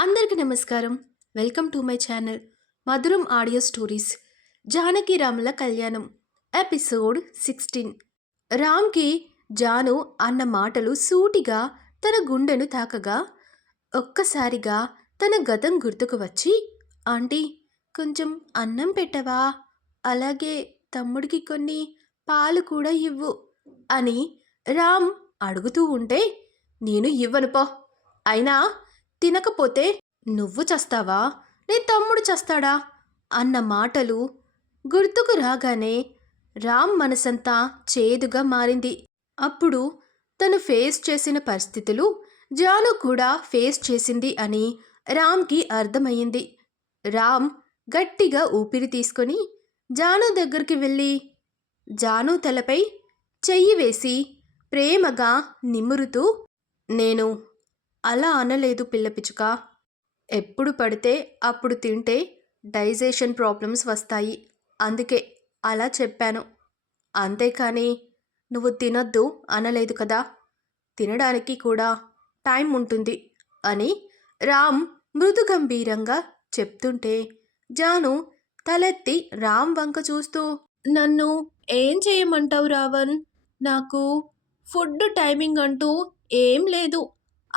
అందరికీ నమస్కారం. Welcome to my channel Madhuram audio stories. Janaki రాముల కళ్యాణం ఎపిసోడ్ సిక్స్టీన్. రామ్కి జాను అన్న మాటలు సూటిగా తన గుండెను తాకగా ఒక్కసారిగా తన గతం గుర్తుకు వచ్చి ఆంటీ కొంచెం అన్నం పెట్టవా? అలాగే తమ్ముడికి కొన్ని పాలు కూడా ఇవ్వు అని రామ్ అడుగుతూ ఉంటే నేను ఇవ్వను పో. అయినా తినకపోతే నువ్వు చస్తావా? నీ తమ్ముడు చస్తాడా? అన్న మాటలు గుర్తుకు రాగానే రామ్ మనసంతా చేదుగా మారింది. అప్పుడు తను ఫేస్ చేసిన పరిస్థితులు జాను కూడా ఫేస్ చేసింది అని రామ్కి అర్థమయ్యింది. రామ్ గట్టిగా ఊపిరి తీసుకొని జాను దగ్గరికి వెళ్ళి జాను తలపై చెయ్యి వేసి ప్రేమగా నిమురుతూ నేను అలా అనలేదు పిల్ల పిచ్చుక. ఎప్పుడు పడితే అప్పుడు తింటే డైజెషన్ ప్రాబ్లమ్స్ వస్తాయి. అందుకే అలా చెప్పాను. అంతేకాని నువ్వు తినొద్దు అనలేదు కదా. తినడానికి కూడా టైం ఉంటుంది అని రామ్ మృదు గంభీరంగా చెప్తుంటే జాను తలెత్తి రామ్ వంక చూస్తూ నన్ను ఏం చేయమంటావు రావణ్? నాకు ఫుడ్ టైమింగ్ అంటూ ఏం లేదు.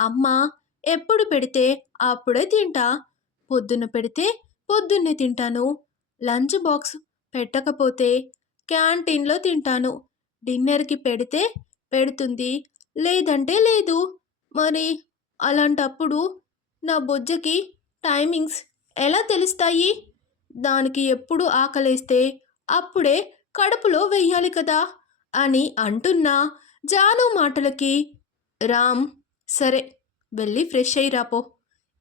అమ్మ ఎప్పుడు పెడితే అప్పుడే తింటా. పొద్దున్న పెడితే పొద్దున్నే తింటాను. లంచ్ బాక్స్ పెట్టకపోతే క్యాంటీన్లో తింటాను. డిన్నర్కి పెడితే పెడుతుంది. లేదంటే లేదు. మరి అలాంటప్పుడు నా బొజ్జకి టైమింగ్స్ ఎలా తెలుస్తాయి? దానికి ఎప్పుడు ఆకలేస్తే అప్పుడే కడుపులో వెయ్యాలి కదా అని అంటున్నా జాను మాటలకి. రామ్ సరే వెళ్ళి ఫ్రెష్ అయ్యి రాపో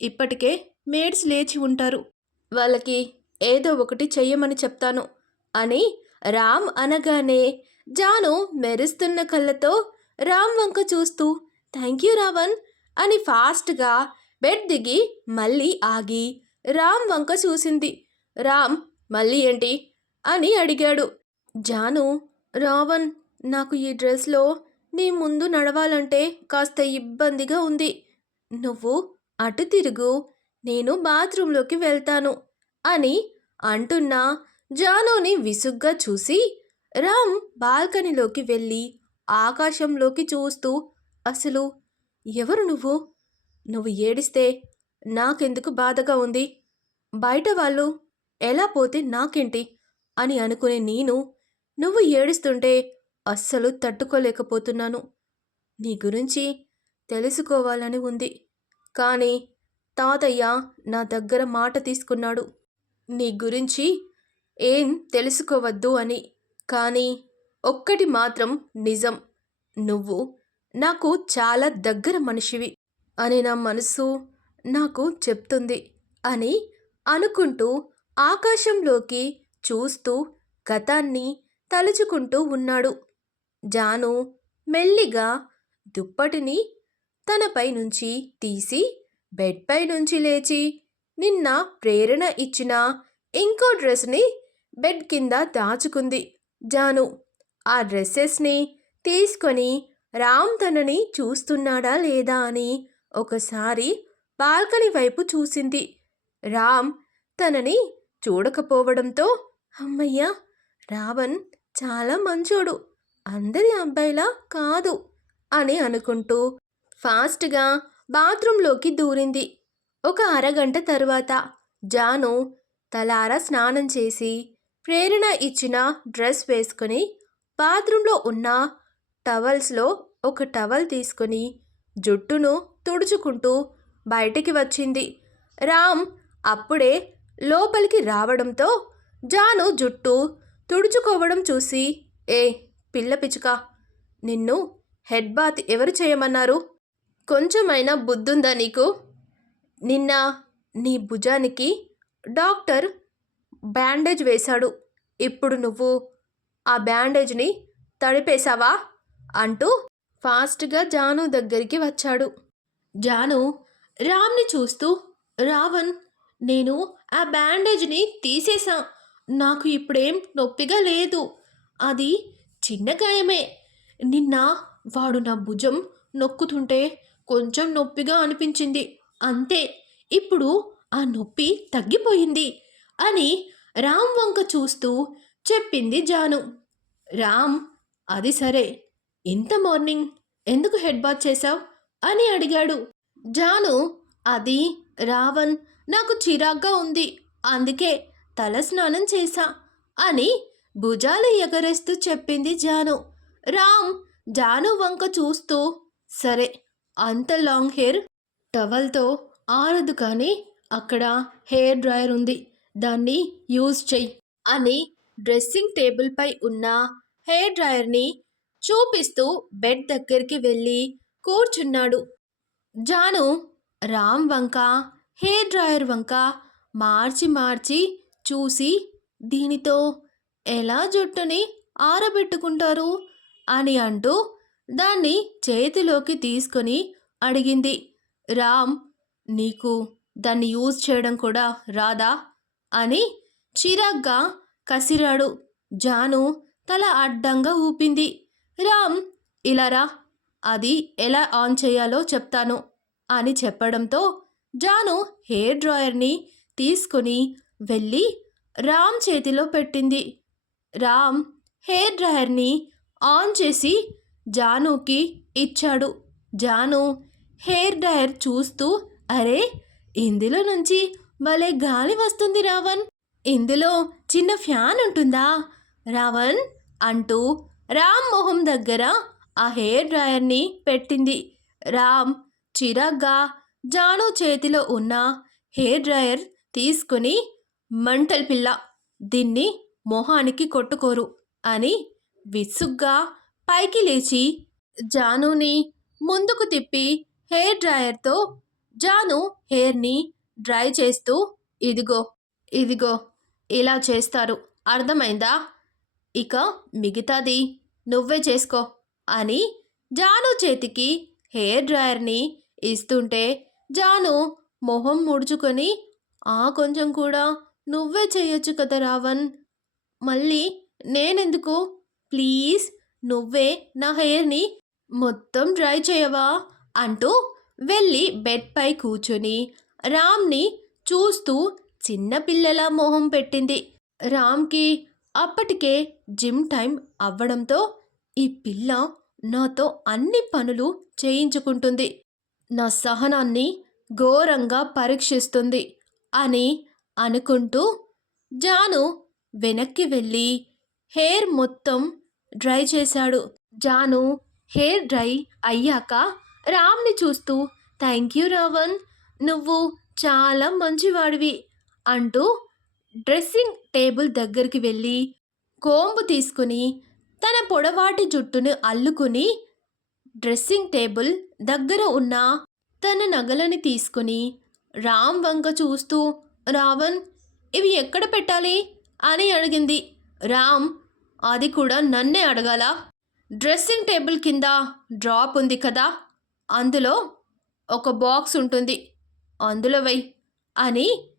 ఇప్పటికే మేడ్స్ లేచి ఉంటారు. వాళ్ళకి ఏదో ఒకటి చెయ్యమని చెప్తాను. అని రామ్ అనగానే జాను మెరుస్తున్న కళ్ళతో రామ్ వంక చూస్తూ థ్యాంక్ యూ రావణ్ అని ఫాస్ట్గా బెడ్ దిగి మళ్ళీ ఆగి రామ్ వంక చూసింది. రామ్ మళ్ళీ ఏంటి? అని అడిగాడు. జాను రావణ్ నాకు ఈ డ్రెస్లో నీ ముందు నడవాలంటే కాస్త ఇబ్బందిగా ఉంది. నువ్వు అటు తిరుగు నేను బాత్రూంలోకి వెళ్తాను అని అంటున్నా జానుని విసుగ్గా చూసి రామ్ బాల్కనీలోకి వెళ్ళి ఆకాశంలోకి చూస్తూ అసలు ఎవరు నువ్వు? నువ్వు ఏడిస్తే నాకెందుకు బాధగా ఉంది? బయట వాళ్ళు ఎలా పోతే నాకేంటి? అని అనుకునే నేను నువ్వు ఏడుస్తుంటే అస్సలు తట్టుకోలేకపోతున్నాను. నీ గురించి తెలుసుకోవాలని ఉంది. కానీ తాతయ్య నా దగ్గర మాట తీసుకున్నాడు. నీ గురించి ఏం తెలుసుకోవద్దు అని. కానీ ఒక్కటి మాత్రం నిజం. నువ్వు నాకు చాలా దగ్గర మనిషివి అని నా మనసు నాకు చెప్తుంది అని అనుకుంటూ ఆకాశంలోకి చూస్తూ గతాన్ని తలుచుకుంటూ ఉన్నాడు. జాను మెల్లిగా దుప్పటిని తనపై నుంచి తీసి బెడ్పై నుంచి లేచి నిన్న ప్రేరణ ఇచ్చిన ఇంకో డ్రెస్ని బెడ్ కింద దాచుకుంది జాను. ఆ డ్రెస్సెస్ని తీసుకొని రామ్ తనని చూస్తున్నాడా లేదా అని ఒకసారి బాల్కనీ వైపు చూసింది. రామ్ తనని చూడకపోవడంతో అమ్మయ్యా రావణ్ చాలా మంచోడు. అందరి అబ్బాయిలా కాదు అని అనుకుంటూ ఫాస్ట్గా బాత్రూంలోకి దూరింది. ఒక అరగంట తరువాత జాను తలారా స్నానం చేసి ప్రేరణ ఇచ్చిన డ్రెస్ వేసుకొని బాత్రూంలో ఉన్న టవల్స్లో ఒక టవల్ తీసుకొని జుట్టును తుడుచుకుంటూ బయటికి వచ్చింది. రామ్ అప్పుడే లోపలికి రావడంతో జాను జుట్టు తుడుచుకోవడం చూసి ఏ పిల్ల పిచ్చుక నిన్ను హెడ్ బాత్ ఎవరు చేయమన్నారు? కొంచెమైనా బుద్ధుందా నీకు? నిన్న నీ భుజానికి డాక్టర్ బ్యాండేజ్ వేశాడు. ఇప్పుడు నువ్వు ఆ బ్యాండేజ్ని తడిపేశావా? అంటూ ఫాస్ట్గా జాను దగ్గరికి వచ్చాడు. జాను రామ్ని చూస్తూ రావణ్ నేను ఆ బ్యాండేజ్ని తీసేశా. నాకు ఇప్పుడేం నొప్పిగా లేదు. అది చిన్న గాయమే. నిన్న వాడు నా భుజం నొక్కుతుంటే కొంచెం నొప్పిగా అనిపించింది. అంతే ఇప్పుడు ఆ నొప్పి తగ్గిపోయింది అని రామ్ వంక చూస్తూ చెప్పింది జాను. రామ్ అది సరే ఇంత మార్నింగ్ ఎందుకు హెడ్ బాత్ చేశావు అని అడిగాడు. జాను అది రావణ్ నాకు చిరాగ్గా ఉంది అందుకే తల స్నానం చేశా అని భుజాలు ఎగరేస్తూ చెప్పింది జాను. రామ్ జాను వంక చూస్తూ సరే అంత లాంగ్ హెయిర్ టవల్తో ఆరదు కానీ అక్కడ హెయిర్ డ్రయర్ ఉంది దాన్ని యూజ్ చెయ్యి అని డ్రెస్సింగ్ టేబుల్పై ఉన్న హెయిర్ డ్రయర్ని చూపిస్తూ బెడ్ దగ్గరికి వెళ్ళి కూర్చున్నాడు. జాను రామ్ వంక హెయిర్ డ్రయర్ వంక మార్చి మార్చి చూసి దీనితో ఎలా జుట్టుని ఆరబెట్టుకుంటారు? అని అంటూ దాన్ని చేతిలోకి తీసుకొని అడిగింది. రామ్ నీకు దాన్ని యూజ్ చేయడం కూడా రాదా? అని చిరాగ్గా కసిరాడు. జాను తల అడ్డంగా ఊపింది. రామ్ ఇలా రా అది ఎలా ఆన్ చేయాలో చెప్తాను అని చెప్పడంతో జాను హెయిర్ డ్రాయర్ని తీసుకొని వెళ్ళి రామ్ చేతిలో పెట్టింది. రామ్ హెయిర్ డ్రయర్ని ఆన్ చేసి జానుకి ఇచ్చాడు. జాను హెయిర్ డ్రయర్ చూస్తూ అరే ఇందులో నుంచి భలే గాలి వస్తుంది రావణ్. ఇందులో చిన్న ఫ్యాన్ ఉంటుందా? రావణ్ అంటూ రామ్ మొహం దగ్గర ఆ హెయిర్ డ్రయర్ని పెట్టింది. రామ్ చిరాగ్గా జాను చేతిలో ఉన్న హెయిర్ డ్రయర్ తీసుకుని మంటల్ పిల్ల దీన్ని మొహానికి కొట్టుకోరు అని విసుగ్గా పైకి లేచి జానుని ముందుకు తిప్పి హెయిర్ డ్రాయర్తో జాను హెయిర్ని డ్రై చేస్తూ ఇదిగో ఇదిగో ఇలా చేస్తారు. అర్థమైందా? ఇక మిగతాది నువ్వే చేసుకో అని జాను చేతికి హెయిర్ డ్రాయర్ని ఇస్తుంటే జాను మొహం ముడుచుకొని ఆ కొంచెం కూడా నువ్వే చేయొచ్చు కదా రావణ్. మళ్ళీ నేనెందుకు? ప్లీజ్ నువ్వే నా హెయిర్ని మొత్తం డ్రై చేయవా? అంటూ వెళ్ళి బెడ్పై కూర్చొని రామ్ని చూస్తూ చిన్నపిల్లల మొహం పెట్టింది. రామ్కి అప్పటికే జిమ్ టైం అవ్వడంతో ఈ పిల్ల నాతో అన్ని పనులు చేయించుకుంటుంది. నా సహనాన్ని ఘోరంగా పరీక్షిస్తుంది అని అనుకుంటూ జాను వెనక్కి వెళ్ళి హెయిర్ మొత్తం డ్రై చేశాడు. జాను హెయిర్ డ్రై అయ్యాక రామ్ని చూస్తూ థ్యాంక్ యూ రావణ్ నువ్వు చాలా మంచివాడివి అంటూ డ్రెస్సింగ్ టేబుల్ దగ్గరికి వెళ్ళి కోంబు తీసుకుని తన పొడవాటి జుట్టును అల్లుకుని డ్రెస్సింగ్ టేబుల్ దగ్గర ఉన్న తన నగలని తీసుకుని రామ్ వంక చూస్తూ రావణ్ ఇవి ఎక్కడ పెట్టాలి? అని అడిగింది. రామ్ అది కూడా నన్నే అడగాల? డ్రెస్సింగ్ టేబుల్ కింద డ్రాప్ ఉంది కదా అందులో ఒక బాక్స్ ఉంటుంది. అందులో వై అని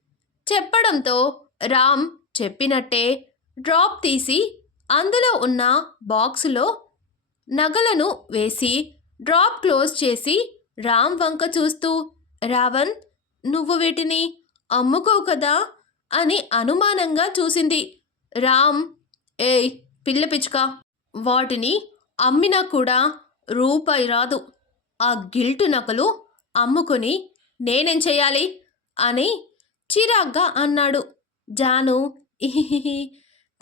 చెప్పడంతో రామ్ చెప్పినట్టే డ్రాప్ తీసి అందులో ఉన్న బాక్సులో నగలను వేసి డ్రాప్ క్లోజ్ చేసి రామ్ వంక చూస్తూ రావణ్ నువ్వు వీటిని అమ్ముకోవు కదా? అని అనుమానంగా చూసింది. రామ్ ఏయ్ పిల్ల పిచ్చుక వాటిని అమ్మినా కూడా రూపాయి రాదు. ఆ గిల్టు నకలు అమ్ముకొని నేనేం చేయాలి? అని చిరాగ్గా అన్నాడు. జాను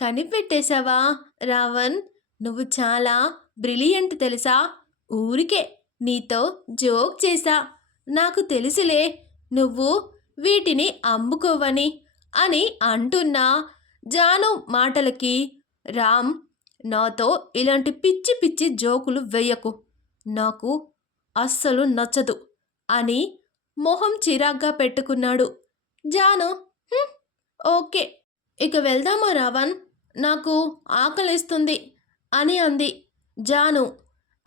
కనిపెట్టేశావా రావణ్? నువ్వు చాలా బ్రిలియంట్ తెలుసా? ఊరికే నీతో జోక్ చేశా. నాకు తెలుసులే నువ్వు వీటిని అమ్ముకోవని. అని అంటున్నా జాను మాటలకి రామ్ నాతో ఇలాంటి పిచ్చి పిచ్చి జోకులు వేయకు నాకు అస్సలు నచ్చదు అని మొహం చిరాగ్గా పెట్టుకున్నాడు జాను. ఓకే. ఇక వెళ్దామా రావణ్? నాకు ఆకలిస్తుంది అని అంది జాను.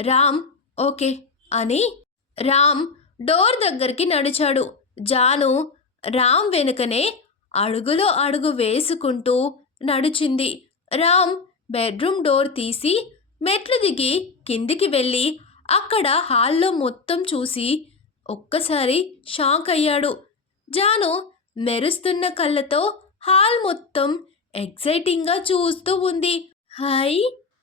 రామ్ ఓకే అని రామ్ డోర్ దగ్గరికి నడిచాడు. జాను రామ్ వెనుకనే అడుగులో అడుగు వేసుకుంటూ నడిచింది. రామ్ బెడ్రూమ్ డోర్ తీసి మెట్లు దిగి కిందికి వెళ్ళి అక్కడ హాల్లో మొత్తం చూసి ఒక్కసారి షాక్ అయ్యాడు. జాను మెరుస్తున్న కళ్ళతో హాల్ మొత్తం ఎక్సైటింగ్గా చూస్తూ ఉంది. హాయ్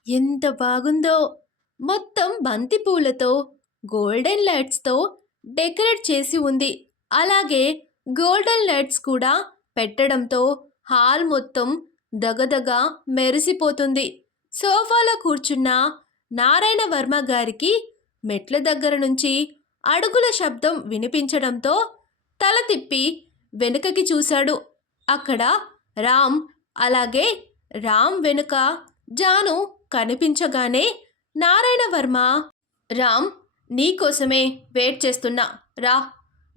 ఎంత బాగుందో. మొత్తం బంతి పూలతో గోల్డెన్ లైట్స్తో డెకరేట్ చేసి ఉంది. అలాగే గోల్డెన్ లైట్స్ కూడా పెట్టడంతో హాల్ మొత్తం దగదగ మెరిసిపోతుంది. సోఫాలో కూర్చున్న నారాయణ వర్మ గారికి మెట్ల దగ్గర నుంచి అడుగుల శబ్దం వినిపించడంతో తల తిప్పి వెనుకకి చూశాడు. అక్కడ రామ్ అలాగే రామ్ వెనుక జాను కనిపించగానే నారాయణ వర్మ రామ్ నీకోసమే వెయిట్ చేస్తున్నా. రా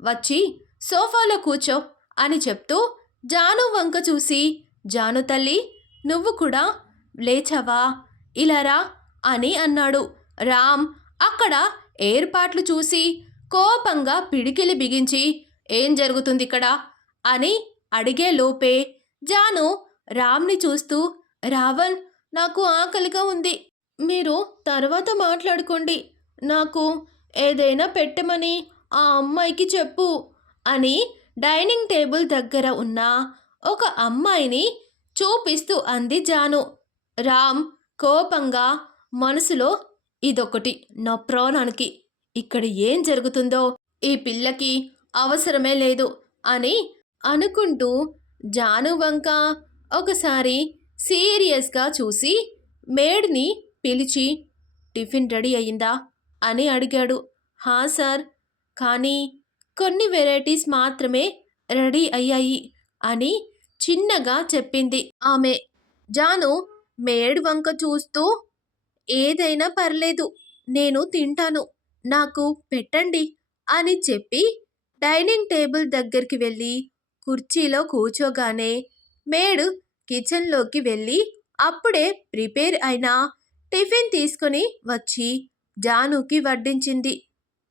వచ్చి సోఫాలో కూర్చో అని చెప్తూ జాను వంక చూసి జాను తల్లి నువ్వు కూడా లేచావా? ఇలారా అని అన్నాడు. రామ్ అక్కడ ఏర్పాట్లు చూసి కోపంగా పిడికిలి బిగించి ఏం జరుగుతుంది ఇక్కడ అని అడిగే లోపే జాను రామ్ని చూస్తూ రావణ్ నాకు ఆకలిగా ఉంది. మీరు తర్వాత మాట్లాడుకోండి. నాకు ఏదైనా పెట్టమని ఆ అమ్మాయికి చెప్పు అని డైనింగ్ టేబుల్ దగ్గర ఉన్న ఒక అమ్మాయిని చూపిస్తూ అంది జాను. రామ్ కోపంగా మనసులో ఇదొకటి నా ప్రాణానికి ఇక్కడ ఏం జరుగుతుందో ఈ పిల్లకి అవసరమే లేదు అని అనుకుంటూ జాను వంక ఒకసారి సీరియస్గా చూసి మేడ్ని పిలిచి టిఫిన్ రెడీ అయిందా? అని అడిగాడు. హా సార్ కానీ కొన్ని వెరైటీస్ మాత్రమే రెడీ అయ్యాయి అని చిన్నగా చెప్పింది ఆమె. జాను మేడ్ వంక చూస్తూ ఏదైనా పర్లేదు నేను తింటాను నాకు పెట్టండి అని చెప్పి డైనింగ్ టేబుల్ దగ్గరికి వెళ్ళి కుర్చీలో కూర్చోగానే మేడు కిచెన్లోకి వెళ్ళి అప్పుడే ప్రిపేర్ అయిన టిఫిన్ తీసుకుని వచ్చి జానుకి వడ్డించింది.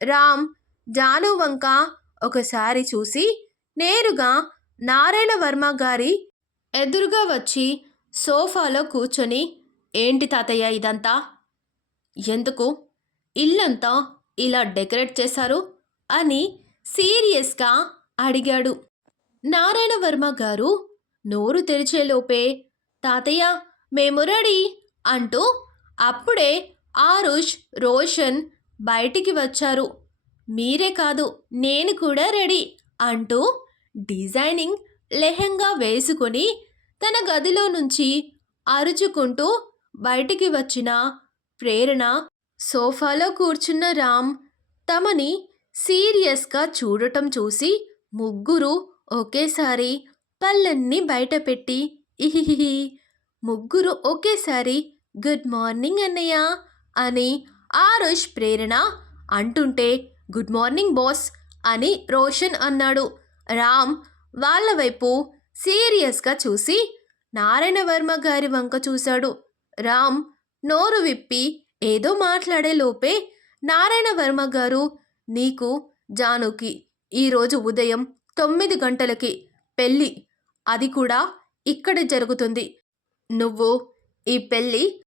రామ్ జాను వంక ఒకసారి చూసి నేరుగా నారాయణ వర్మ గారి ఎదురుగా వచ్చి సోఫాలో కూర్చొని ఏంటి తాతయ్య ఇదంతా? ఎందుకు? ఇల్లంతా ఇలా డెకరేట్ చేశారు? అని సీరియస్గా అడిగాడు. నారాయణ వర్మ గారు నోరు తెరిచేలోపే తాతయ్య మేము రెడీ అంటూ అప్పుడే ఆరుష్ రోషన్ బయటికి వచ్చారు. మీరే కాదు నేను కూడా రెడీ అంటూ డిజైనింగ్ లెహంగా వేసుకొని తన గదిలో నుంచి అరుచుకుంటూ బయటికి వచ్చిన ప్రేరణ సోఫాలో కూర్చున్న రామ్ తమని సీరియస్గా చూడటం చూసి ముగ్గురు ఒకేసారి పళ్ళన్నీ బయటపెట్టి ఇహిహిహి ముగ్గురు ఒకేసారి గుడ్ మార్నింగ్ అన్నయ్య అని ఆరుష్ ప్రేరణ అంటుంటే గుడ్ మార్నింగ్ బాస్ అని రోషన్ అన్నాడు. రామ్ వాళ్ళ వైపు సీరియస్గా చూసి నారాయణ వర్మ గారి వంక చూశాడు. రామ్ నోరు విప్పి ఏదో మాట్లాడే లోపే నారాయణ వర్మ గారు నీకు జానుకి ఈరోజు ఉదయం తొమ్మిది గంటలకి పెళ్ళి. అది కూడా ఇక్కడ జరుగుతుంది. నువ్వు ఈ పెళ్ళి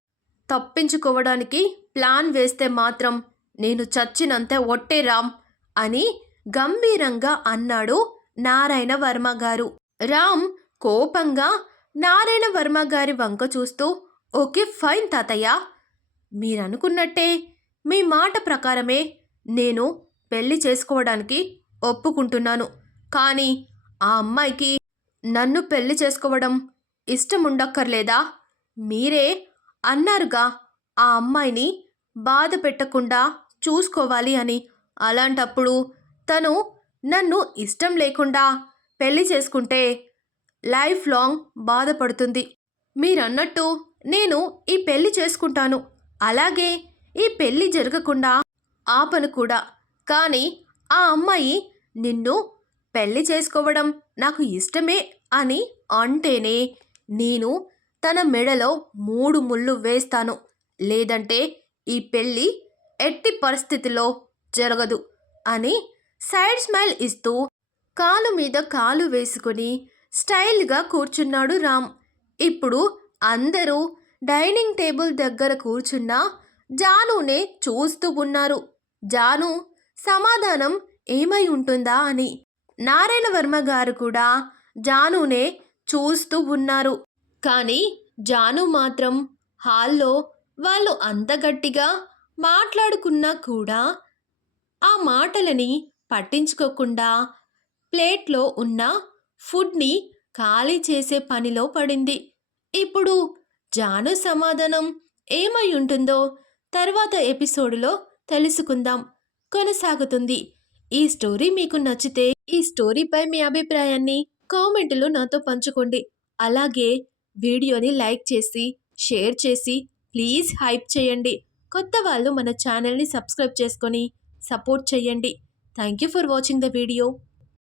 తప్పించుకోవడానికి ప్లాన్ వేస్తే మాత్రం నేను చచ్చినంత ఒట్టే రామ్ అని గంభీరంగా అన్నాడు నారాయణ వర్మ గారు. రామ్ కోపంగా నారాయణ వర్మ గారి వంక చూస్తూ ఓకే ఫైన్ తాతయ్య. మీరనుకున్నట్టే మీ మాట ప్రకారమే నేను పెళ్ళి చేసుకోవడానికి ఒప్పుకుంటున్నాను. కానీ ఆ అమ్మాయికి నన్ను పెళ్ళి చేసుకోవడం ఇష్టం ఉండక్కర్లేదా మీరే అన్నారుగా ఆ అమ్మాయిని బాధ పెట్టకుండా చూసుకోవాలి అని. అలాంటప్పుడు తను నన్ను ఇష్టం లేకుండా పెళ్ళి చేసుకుంటే లైఫ్ లాంగ్ బాధపడుతుంది. మీరన్నట్టు నేను ఈ పెళ్ళి చేసుకుంటాను. అలాగే ఈ పెళ్ళి జరగకుండా ఆపను కూడా. కానీ ఆ అమ్మాయి నిన్ను పెళ్ళి చేసుకోవడం నాకు ఇష్టమే అని అంటేనే నేను తన మెడలో మూడు ముళ్ళు వేస్తాను. లేదంటే ఈ పెళ్ళి ఎట్టి పరిస్థితిలో జరగదు అని సైడ్ స్మైల్ ఇస్తూ కాలు మీద కాలు వేసుకుని స్టైల్గా కూర్చున్నాడు రామ్. ఇప్పుడు అందరూ డైనింగ్ టేబుల్ దగ్గర కూర్చున్న జానునే చూస్తూ ఉన్నారు. జాను సమాధానం ఏమై ఉంటుందా అని. నారాయణ వర్మ గారు కూడా జానునే చూస్తూ ఉన్నారు. కానీ జాను మాత్రం హాల్లో వాళ్ళు అంత గట్టిగా మాట్లాడుకున్నా కూడా ఆ మాటలని పట్టించుకోకుండా ప్లేట్లో ఉన్న ఫుడ్ని ఖాళీ చేసే పనిలో పడింది. ఇప్పుడు జాను సమాధానం ఏమై ఉంటుందో తర్వాత ఎపిసోడ్లో తెలుసుకుందాం. కొనసాగుతుంది. ఈ స్టోరీ మీకు నచ్చితే ఈ స్టోరీపై మీ అభిప్రాయాన్ని కామెంట్లో నాతో పంచుకోండి. అలాగే వీడియోని లైక్ చేసి షేర్ చేసి ప్లీజ్ హైప్ చేయండి. కొత్త వాళ్ళు మన ఛానల్ని సబ్స్క్రైబ్ చేసుకొని సపోర్ట్ చేయండి thank you for watching the video.